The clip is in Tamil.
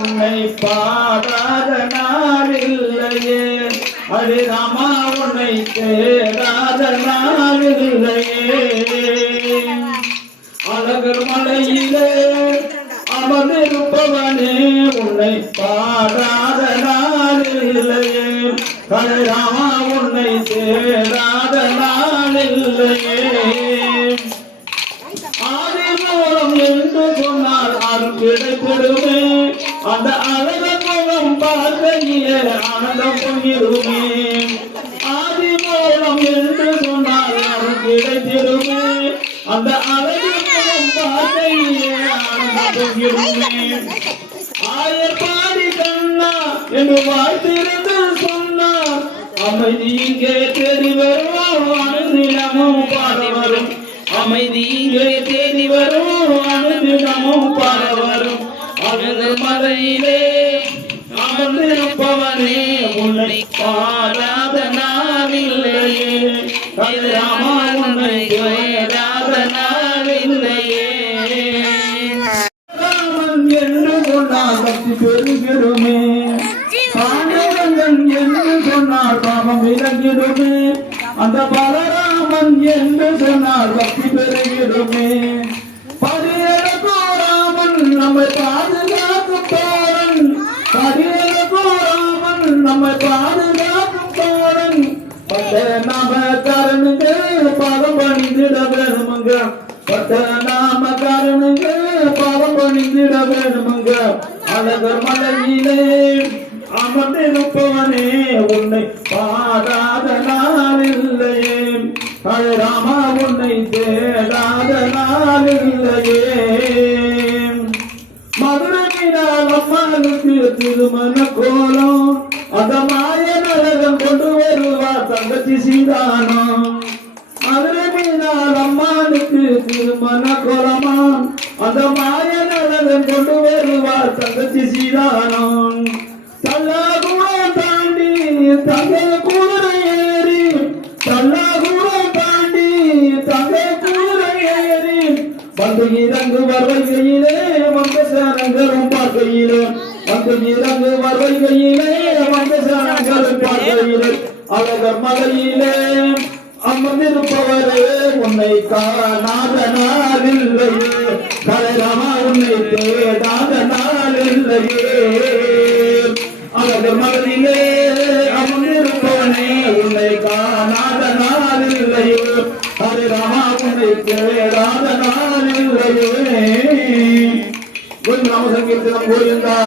உன்னை பாடாத நாள் இல்லையே, ஹரே ராமா உன்னை தேடாத நாள் இல்லையே. அழகர் மலையிலே அமர்ந்திருப்பவனே உன்னை பாடாத நாள் இல்லையே, ஹரே ராமா உன்னை தேடாத நாள் இல்லையே. ஆதி மூலம் என்று சொன்னால் அருள் கிடைத்திடுமே, அந்த அழகன் முகம் பார்க்கையிலே ஆனந்தம் பொங்கிடுமே. ஆதி மூலம் என்று சொன்னால் அருள் கிடைத்திடுமே, அந்த அழகன் முகம் பார்க்கையிலே ஆனந்தம் பொங்கிடுமே. ஆயர் பாடி கண்ணா என்று வாழ்த்திருந்து சொன்னார், அமைதி இங்கே தேடி வரும் அனுதினமும் பாட வரும், அமைதி இங்கே தேடி வரும் அனுதினமும் பாட வரும். அழகு மலையிலே அமர்ந்திருப்பவனே உன்னை பாடாத நாள் இல்லையே, ஹரே ராமா உன்னை தேடாத நாள் இல்லையே. ராமன் என்று சொன்னால் பக்தி பெருகிடுமே, பாண்டவன் என்று சொன்னால் பாவம் விலகிடுமே, அந்த பலராமன் என்று சொன்னால் பக்தி பெருகிடுமே. பதியேழு ராமன் நம்மை பாதுகாக்கும் தோழன், பதியேழு ராமன் நம்மை பாதுகாக்கும் தோழன். பட்ட நாம கருணுங்க பாவம் பணிந்திட வேணுமுங்க, பட்ட நாம கருணுங்க பாவம் பணிந்திட வேணுமுங்க. அழகர் மலையிலே அமர்ந்திருப்பவனே உன்னை பாடாத நாள் இல்லையே, ஹரே ராமா உன்னை தேடாத நாள் இல்லையே. மதுரை மீனாள் அம்மாளுக்கு திருமண கோலம், அந்த மாயன் அழகன் கொண்டு வருவார் தங்கச்சி சீதானம். மதுரை மீனாள் அம்மாளுக்கு திருமண கோலமாம், அந்த மாயன் அழகன் கொண்டு வருவார் தங்கச்சி சீதானம். தல்லாகுளம் தாண்டி தங்க குதிரை ஏறி, தல்லாகுளம் தாண்டி தங்க குதிரை ஏறி வந்து இறங்கு வருகையிலே வந்த சனங்களும் பார்க்கையிலே, வந்து இறங்கு வருகையிலே வந்த சனங்களும் பார்க்கையிலே. அழகர் மலையிலே அமர்ந்திருப்பவரே உன்னை காணாத நாள் இல்லையே, ஹரே ராமா உன்னை தேடாத நாள் இல்லையே.